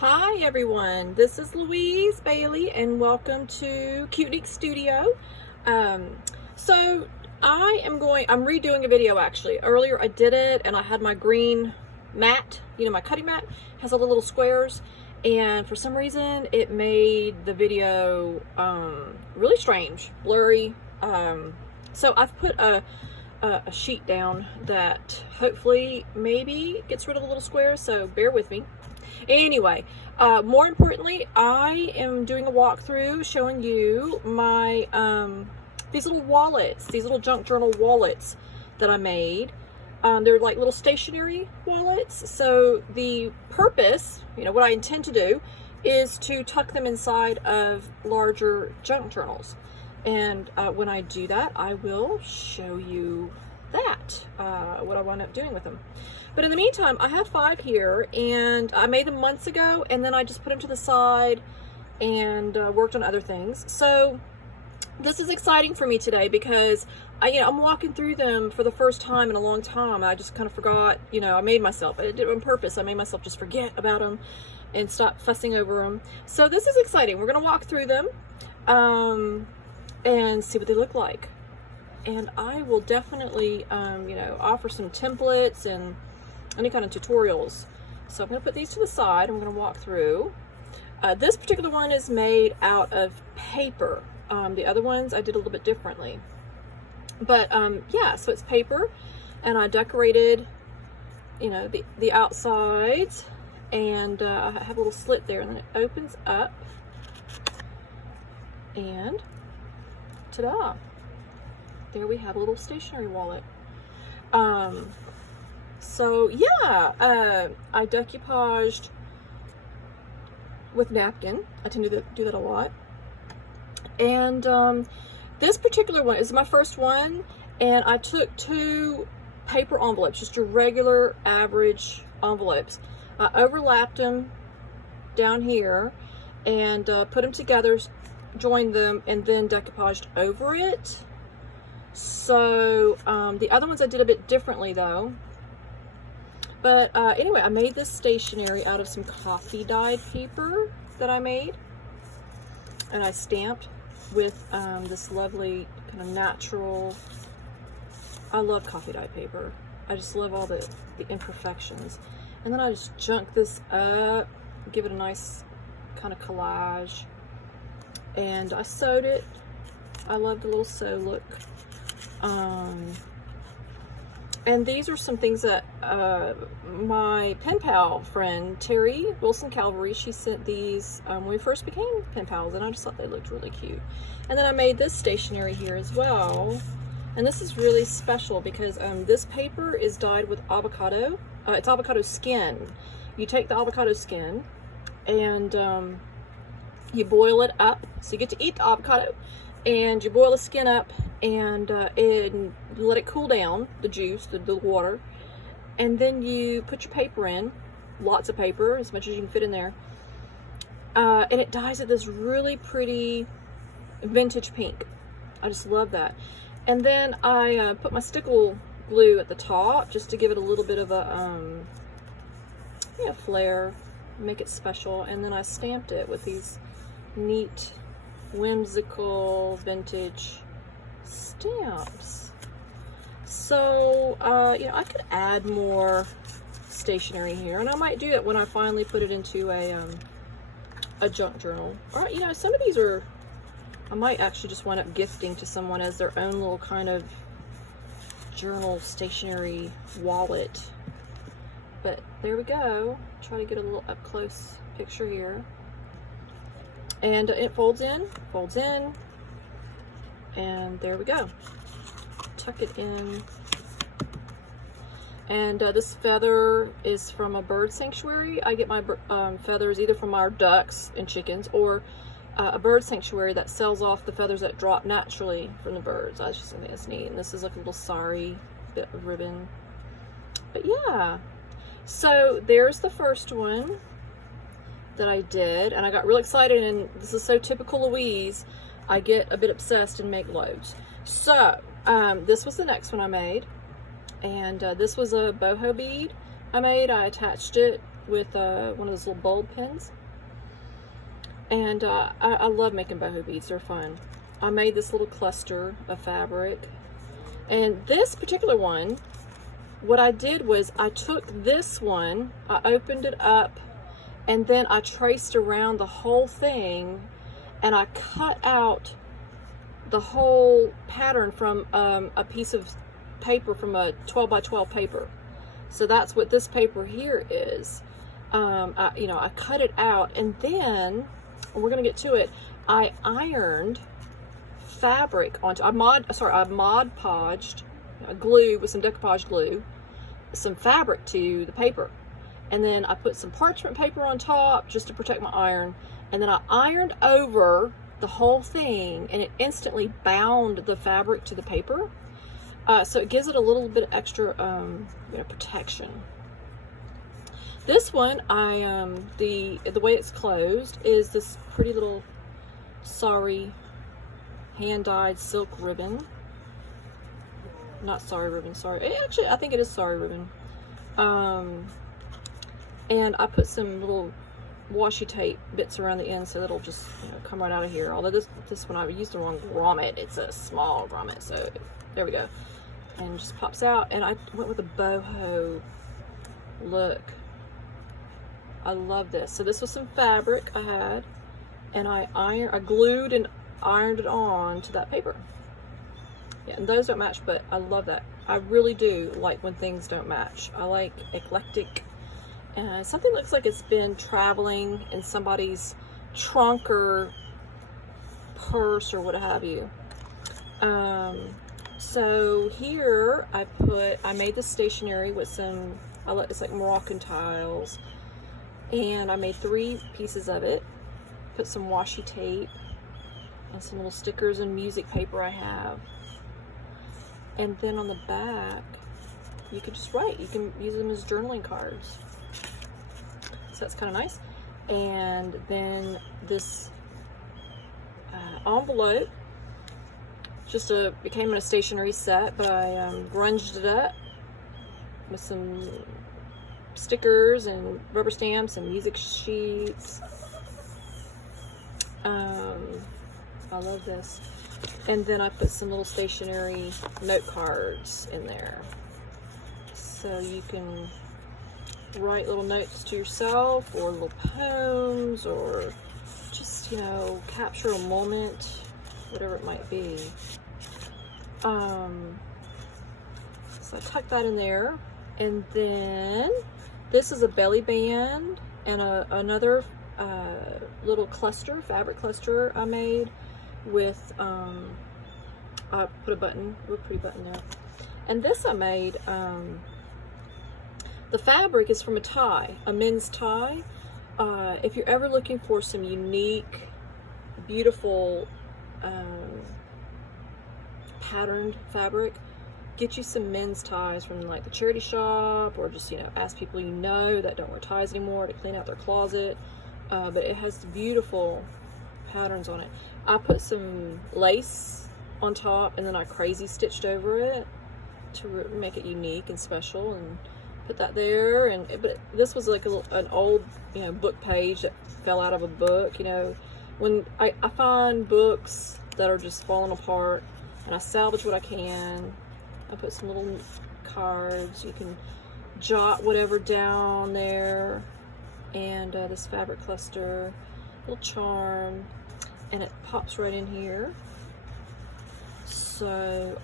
Hi everyone, this is Louise Bailey and welcome to Cutenik Studio. So I'm redoing a video actually. Earlier I did it and I had my green mat, my cutting mat, has all the little squares, and for some reason it made the video really strange, blurry. So I've put a sheet down that hopefully maybe gets rid of the little squares, so bear with me. Anyway, more importantly, I am doing a walkthrough showing you my these little wallets, these little junk journal wallets that I made. They're like little stationary wallets. So the purpose, what I intend to do is to tuck them inside of larger junk journals. And when I do that, I will show you that, what I wound up doing with them. But in the meantime, I have 5 here, and I made them months ago, and then I just put them to the side and worked on other things. So this is exciting for me today because I'm walking through them for the first time in a long time. I just kind of forgot, I made myself, I did it on purpose. I made myself just forget about them and stop fussing over them. So this is exciting. We're going to walk through them and see what they look like. And I will definitely, offer some templates and any kind of tutorials. So I'm going to put these to the side and we're going to walk through. This particular one is made out of paper. The other ones I did a little bit differently. But yeah, so it's paper, and I decorated, the outsides, and I have a little slit there, and then it opens up, and ta-da! There we have a little stationery wallet. So yeah, I decoupaged with napkin. I tend to do that a lot. And this particular one is my first one, and I took 2 paper envelopes, just your regular average envelopes. I overlapped them down here and put them together, joined them, and then decoupaged over it. So the other ones I did a bit differently though. But anyway, I made this stationery out of some coffee dyed paper that I made, and I stamped with this lovely kind of natural, I love coffee dyed paper. I just love all the imperfections. And then I just junk this up, give it a nice kind of collage, and I sewed it. I love the little sew look. And these are some things that my pen pal friend Terry Wilson Calvary, she sent these when we first became pen pals, and I just thought they looked really cute. And then I made this stationery here as well, and this is really special because this paper is dyed with avocado. It's avocado skin. You take the avocado skin and you boil it up, so you get to eat the avocado, and you boil the skin up and let it cool down, the juice, the water, and then you put your paper in, lots of paper, as much as you can fit in there, and it dyes it this really pretty vintage pink. I just love that. And then I put my stickle glue at the top just to give it a little bit of a flair, make it special, and then I stamped it with these neat, whimsical vintage stamps. So I could add more stationery here, and I might do it when I finally put it into a junk journal. Or some of these I might actually just wind up gifting to someone as their own little kind of journal stationery wallet. But there we go. Try to get a little up close picture here. And it folds in, and there we go. Tuck it in. And this feather is from a bird sanctuary. I get my feathers either from our ducks and chickens, or a bird sanctuary that sells off the feathers that drop naturally from the birds. I just think that's neat. And this is like a little sari bit of ribbon. But yeah, so there's the first one that I did, and I got real excited, and this is so typical Louise. I get a bit obsessed and make loads. So this was the next one I made, and this was a boho bead I made. I attached it with one of those little bulb pins. And I love making boho beads. They're fun. I made this little cluster of fabric. And this particular one, what I did was I took this one, I opened it up, and then I traced around the whole thing, and I cut out the whole pattern from a piece of paper, from a 12 by 12 paper. So that's what this paper here is. I cut it out, and then we're gonna get to it. I ironed fabric onto, I Mod Podged glue with some decoupage glue, some fabric to the paper, and then I put some parchment paper on top just to protect my iron, and then I ironed over the whole thing, and it instantly bound the fabric to the paper, so it gives it a little bit of extra protection. This one, the way it's closed is this pretty little sari hand-dyed silk ribbon. Not sari ribbon, sorry. Actually, I think it is sari ribbon. And I put some little washi tape bits around the end so that'll just come right out of here. Although this one, I used the wrong grommet. It's a small grommet, so there we go. And it just pops out. And I went with a boho look. I love this. So this was some fabric I had, and I glued and ironed it on to that paper. Yeah, and those don't match, but I love that. I really do like when things don't match. I like eclectic. Something looks like it's been traveling in somebody's trunk or purse or what have you. So here I made this stationery with some, it's like Moroccan tiles, and I made 3 pieces of it. Put some washi tape and some little stickers and music paper I have. And then on the back, you can just write. You can use them as journaling cards. So that's kind of nice. And then this envelope became a stationery set, but I grunged it up with some stickers and rubber stamps and music sheets. I love this. And then I put some little stationery note cards in there, so you can write little notes to yourself, or little poems, or just capture a moment, whatever it might be. So I tuck that in there, and then this is a belly band and another little fabric cluster I made with I put a real pretty button there. And this I made, the fabric is from a men's tie. If you're ever looking for some unique, beautiful patterned fabric, get you some men's ties from like the charity shop, or just ask people that don't wear ties anymore to clean out their closet. But it has beautiful patterns on it. I put some lace on top, and then I crazy stitched over it to make it unique and special, and put that there. But this was like an old book page that fell out of a book. When I find books that are just falling apart, and I salvage what I can. I put some little cards. You can jot whatever down there. And this fabric cluster, little charm, and it pops right in here. So,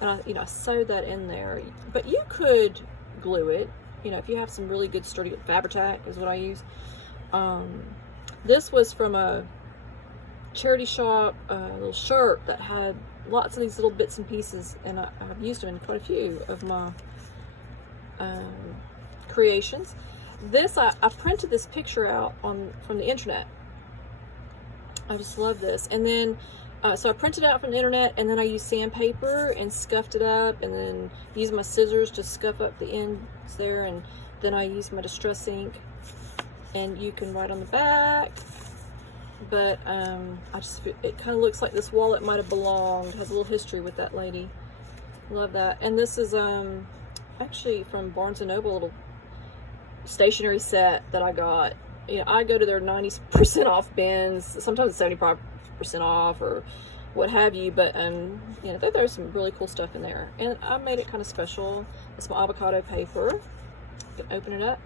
and I sewed that in there. But you could glue it. If you have some really good sturdy Fabri-Tac is what I use. This was from a charity shop, a little shirt that had lots of these little bits and pieces, and I've used them in quite a few of my creations. This I printed this picture out from the internet. I just love this. And then so I printed it out from the internet, and then I used sandpaper and scuffed it up, and then used my scissors to scuff up the ends there, and then I used my distress ink. And you can write on the back, but it kind of looks like this wallet might have belonged. Has a little history with that lady. Love that. And this is actually from Barnes & Noble, a little stationery set that I got. You know, I go to their 90% off bins, sometimes 75% off or what have you, but you know, they throw some really cool stuff in there, and I made it kind of special. It's my avocado paper. You can open it up,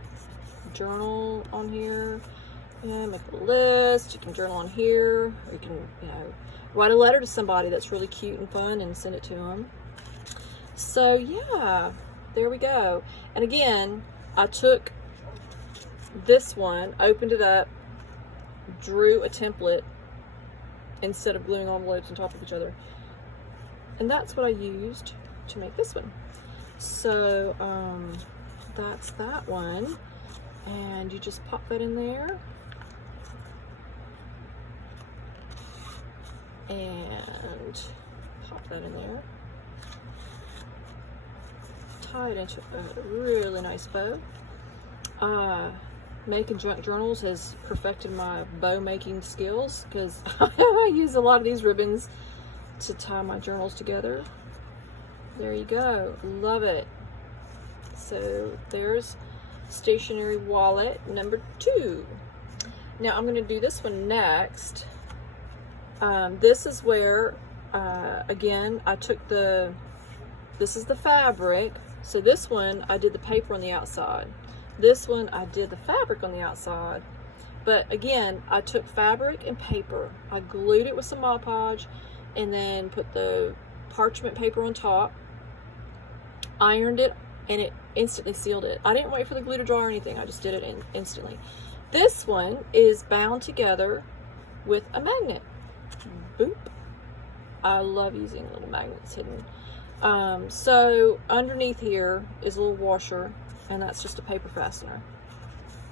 journal on here, and make a list. You can journal on here, or you can, you know, write a letter to somebody that's really cute and fun and send it to them. So yeah, there we go. And again, I took this one, opened it up, drew a template instead of gluing envelopes on top of each other, and that's what I used to make this one. So that's that one, and you just pop that in there, and pop that in there, tie it into a really nice bow. Making junk journals has perfected my bow making skills, because I use a lot of these ribbons to tie my journals together. There you go, love it. So there's stationery wallet number 2. Now I'm going to do this one next. This is where again I took this is the fabric, so this one I did the paper on the outside. This one I did the fabric on the outside, but again I took fabric and paper, I glued it with some Mod Podge, and then put the parchment paper on top, ironed it, and it instantly sealed it. I didn't wait for the glue to dry or anything, I just did it instantly. This one is bound together with a magnet. Boop. I love using little magnets hidden. So underneath here is a little washer, and that's just a paper fastener.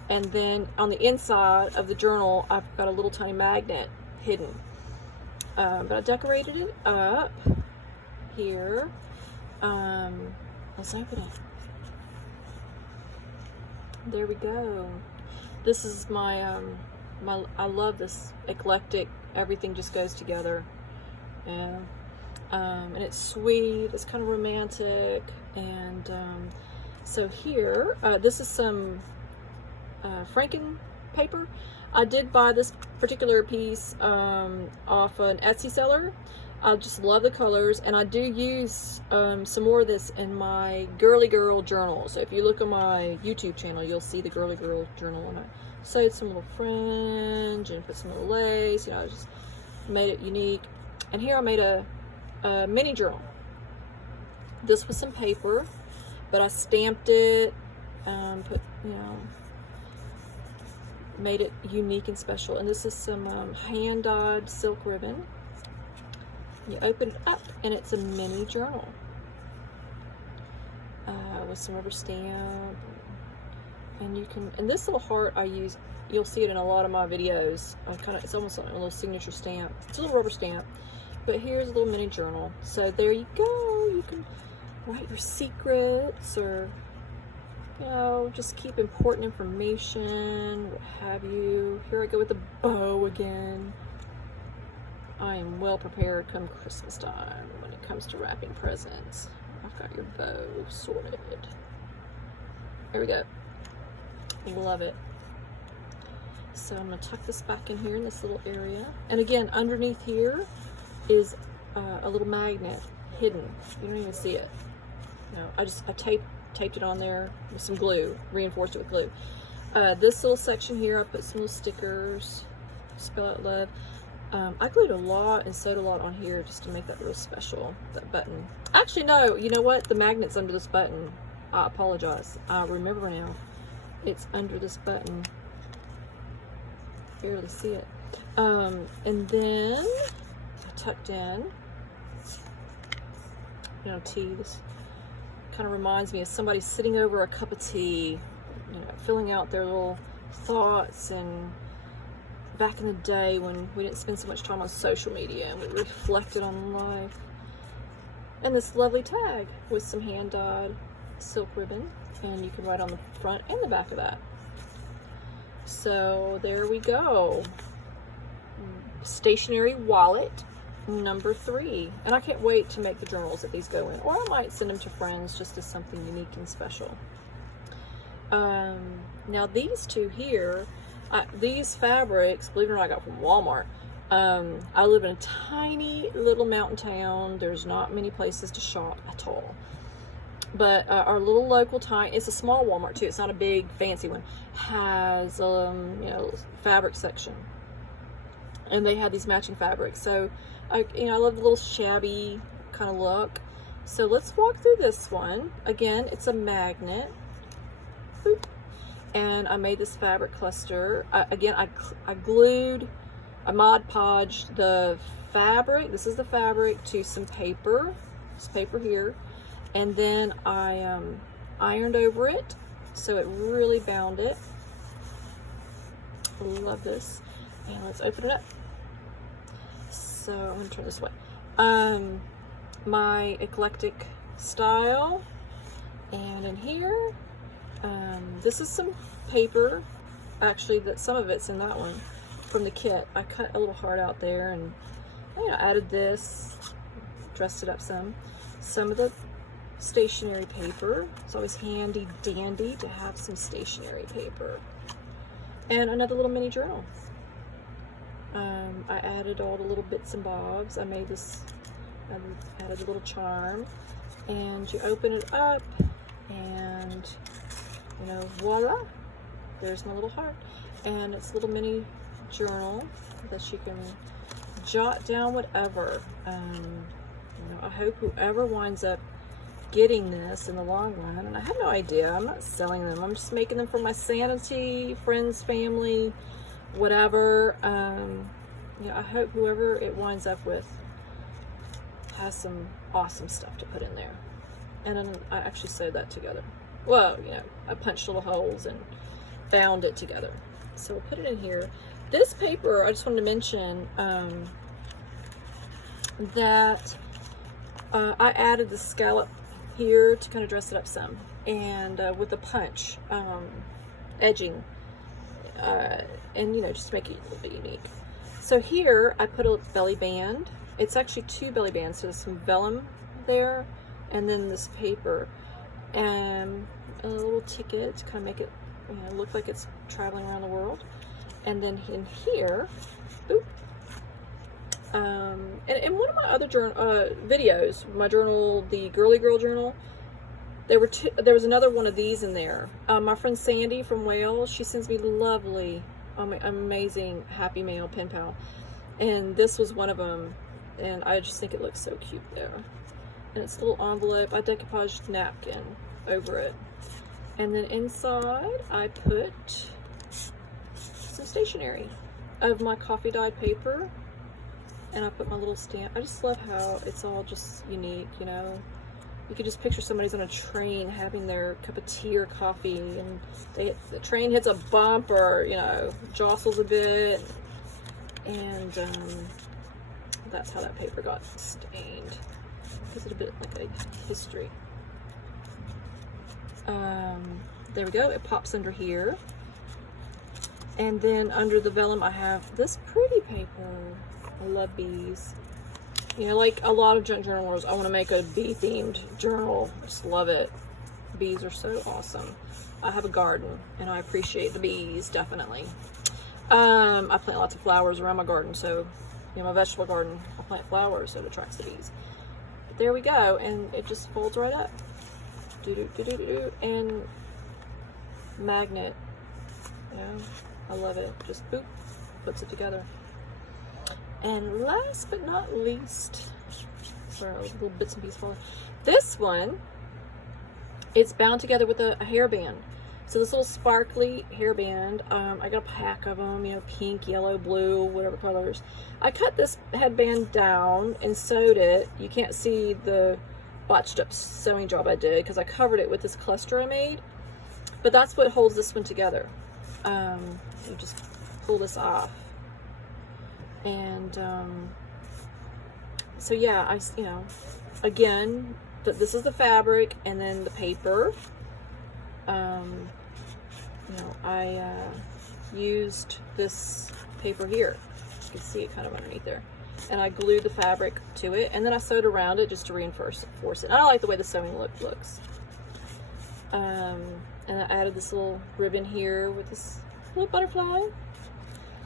And then on the inside of the journal, I've got a little tiny magnet hidden. But I decorated it up here. Let's open it. There we go. This is my, I love this eclectic, everything just goes together. Yeah. And it's sweet, it's kind of romantic, and so here, this is some Franken paper. I did buy this particular piece off an Etsy seller. I just love the colors, and I do use some more of this in my Girly Girl journal. So if you look on my YouTube channel, you'll see the Girly Girl journal, and I sewed some little fringe and put some little lace. You know, I just made it unique. And here I made a mini journal. This was some paper, but I stamped it, put, you know, made it unique and special. And this is some hand-dyed silk ribbon. You open it up, and it's a mini journal with some rubber stamp. And you can, and this little heart I use, you'll see it in a lot of my videos. It's almost like a little signature stamp. It's a little rubber stamp. But here's a little mini journal. So there you go. You can write your secrets, or, you know, just keep important information, what have you. Here I go with the bow again. I am well prepared come Christmas time when it comes to wrapping presents. I've got your bow sorted. There we go. Love it. So I'm going to tuck this back in here in this little area. And again, underneath here is a little magnet hidden. You don't even see it. No, I taped it on there with some glue, reinforced it with glue. This little section here, I put some little stickers, spell out love. I glued a lot and sewed a lot on here just to make that real special, that button. Actually, no, you know what? The magnet's under this button. I apologize. I remember now. It's under this button. Barely see it. And then I tucked in, you know, tea. This kind of reminds me of somebody sitting over a cup of tea, you know, filling out their little thoughts, and back in the day when we didn't spend so much time on social media and we reflected on life. And this lovely tag with some hand-dyed silk ribbon, and you can write on the front and the back of that. So there we go. Stationery wallet number 3. And I can't wait to make the journals that these go in, or I might send them to friends just as something unique and special. Now these two here, these fabrics, believe it or not, I got from Walmart. I live in a tiny little mountain town. There's not many places to shop at all. But our little local it's a small Walmart too. It's not a big fancy one. Has fabric section, and they had these matching fabrics. So I love the little shabby kind of look. So let's walk through this one. Again, it's a magnet. Boop. And I made this fabric cluster. Again, I glued, I Mod Podged the fabric. This is the fabric to some paper. This paper here. And then I ironed over it, so it really bound it. I love this. And let's open it up. So I'm going to turn this way. My eclectic style. And in here, this is some paper. Actually, some of it's in that one from the kit. I cut a little heart out there and added this, dressed it up some. Some of the stationery paper. It's always handy dandy to have some stationery paper. And another little mini journal. I added all the little bits and bobs. I made this, I added a little charm, and you open it up and voila, there's my little heart. And it's a little mini journal that you can jot down whatever. I hope whoever winds up getting this in the long run, and I have no idea, I'm not selling them, I'm just making them for my sanity, friends, family, whatever. I hope whoever it winds up with has some awesome stuff to put in there. And then I actually sewed that together. Well, I punched little holes and bound it together. So we'll put it in here. This paper, I just wanted to mention that I added the scallop here to kind of dress it up some, and with the punch edging, and just to make it a little bit unique. So here I put a belly band. It's actually two belly bands, so there's some vellum there, and then this paper, and a little ticket to kind of make it look like it's traveling around the world. And then in here, boop, and in one of my other videos, my journal, the Girly Girl journal, there was another one of these in there. My friend Sandy from Wales, she sends me lovely, amazing Happy Mail pen pal, and this was one of them, and I just think it looks so cute there. And it's a little envelope. I decoupaged napkin over it, and then inside I put some stationery of my coffee dyed paper. And I put my little stamp. I just love how it's all just unique, You could just picture somebody's on a train having their cup of tea or coffee, and the train hits a bump or, jostles a bit. And that's how that paper got stained. Gives it a bit like a history. There we go. It pops under here. And then under the vellum, I have this pretty paper. I love bees. Like a lot of junk journalers, I want to make a bee-themed journal. I just love it. Bees are so awesome. I have a garden, and I appreciate the bees, definitely. I plant lots of flowers around my garden, so, my vegetable garden, I plant flowers, so it attracts the bees. But there we go, and it just folds right up. And magnet. I love it. Just boop, puts it together. And last but not least, where our little bits and pieces fall. This one, it's bound together with a hairband. So this little sparkly hairband, I got a pack of them, pink, yellow, blue, whatever colors. I cut this headband down and sewed it. You can't see the botched up sewing job I did because I covered it with this cluster I made. But that's what holds this one together. You just pull this off. And so yeah, again, this is the fabric, and then the paper. I used this paper here. You can see it kind of underneath there. And I glued the fabric to it, and then I sewed around it just to reinforce it. I don't like the way the sewing look looks. And I added this little ribbon here with this little butterfly.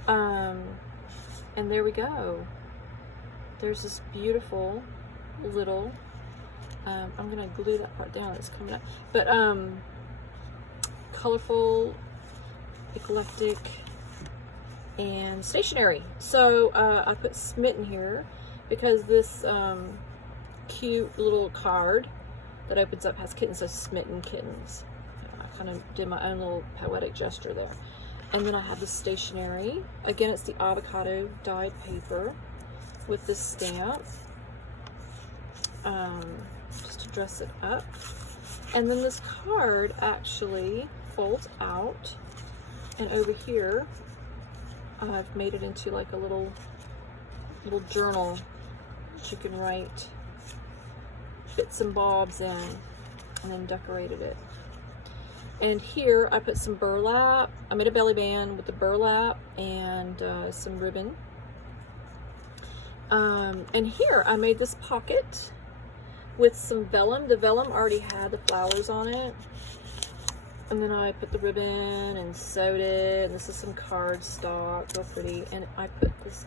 And there we go. There's this beautiful little, I'm gonna glue that part down, it's coming up. But colorful, eclectic, and stationery. So I put Smitten here because this cute little card that opens up has kittens, so Smitten Kittens. I kind of did my own little poetic gesture there. And then I have the stationery. Again, it's the avocado dyed paper with this stamp, just to dress it up. And then this card actually folds out, and over here I've made it into like a little journal that you can write bits and bobs in, and then decorated it. And here I put some burlap. I made a belly band with the burlap and some ribbon. And here I made this pocket with some vellum. The vellum already had the flowers on it. And then I put the ribbon and sewed it. And this is some cardstock, real pretty. And I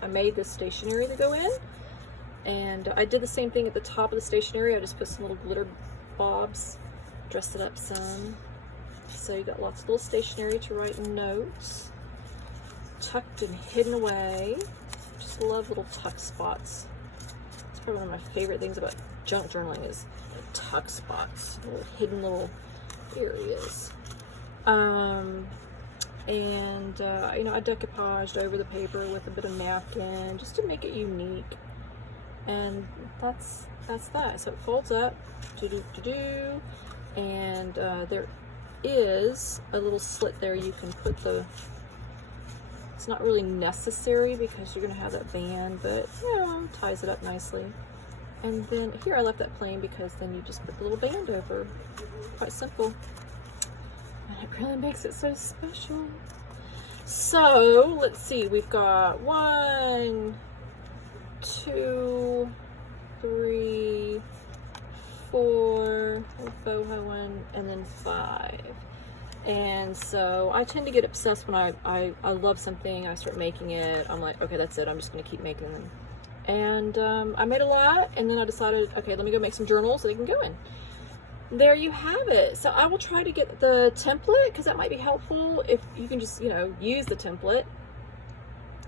made this stationery to go in. And I did the same thing at the top of the stationery. I just put some little glitter bobs, dressed it up some. So you got lots of little stationery to write notes, tucked and hidden away. Just love little tuck spots. It's probably one of my favorite things about junk journaling is the tuck spots, little hidden little areas. You know, I decoupaged over the paper with a bit of napkin just to make it unique. And that's that. So it folds up, and there is a little slit there you can put it's not really necessary because you're gonna have that band, but you know, ties it up nicely. And then here I left that plain because then you just put the little band over. Quite simple. And it really makes it so special. So let's see, we've got 1, 2, 3, 4, boho one, and then 5. And so I tend to get obsessed when I love something, I start making it, I'm like, okay, that's it, I'm just gonna keep making them. And I made a lot, and then I decided, okay, let me go make some journals so they can go in. There you have it. So I will try to get the template because that might be helpful if you can just, you know, use the template.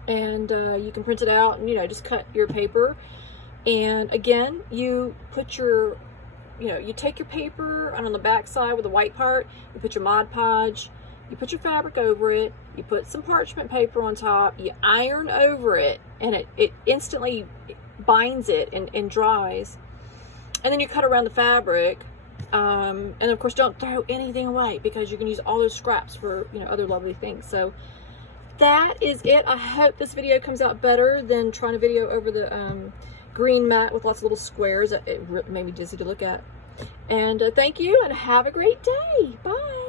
And you can print it out and, you know, just cut your paper. And again, you put your, you know, you take your paper, and on the back side with the white part, you put your Mod Podge, you put your fabric over it, you put some parchment paper on top, you iron over it, and it instantly binds it and dries. And then you cut around the fabric. And of course, don't throw anything away because you can use all those scraps for, you know, other lovely things. So that is it. I hope this video comes out better than trying to video over the green mat with lots of little squares. It made me dizzy to look at. And thank you, and have a great day. Bye.